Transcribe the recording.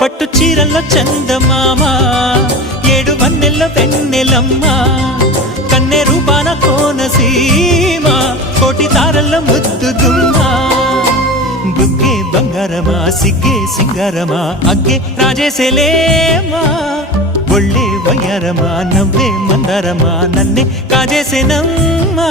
పట్టు చీరల్లో చందమామ ఏడు వన్నెల్లో వెన్నెలమ్మ కన్నె రూపాన కోనసీమ కోటి తారల్లో ముద్దు గుమ్మ బుగ్గే బంగారమా సిగ్గే సింగారమా అగ్గే రాజేసేలేమా ఒళ్ళే వయ్యారమా నవ్వే మందారమా నన్నే కాజేసేనమ్మా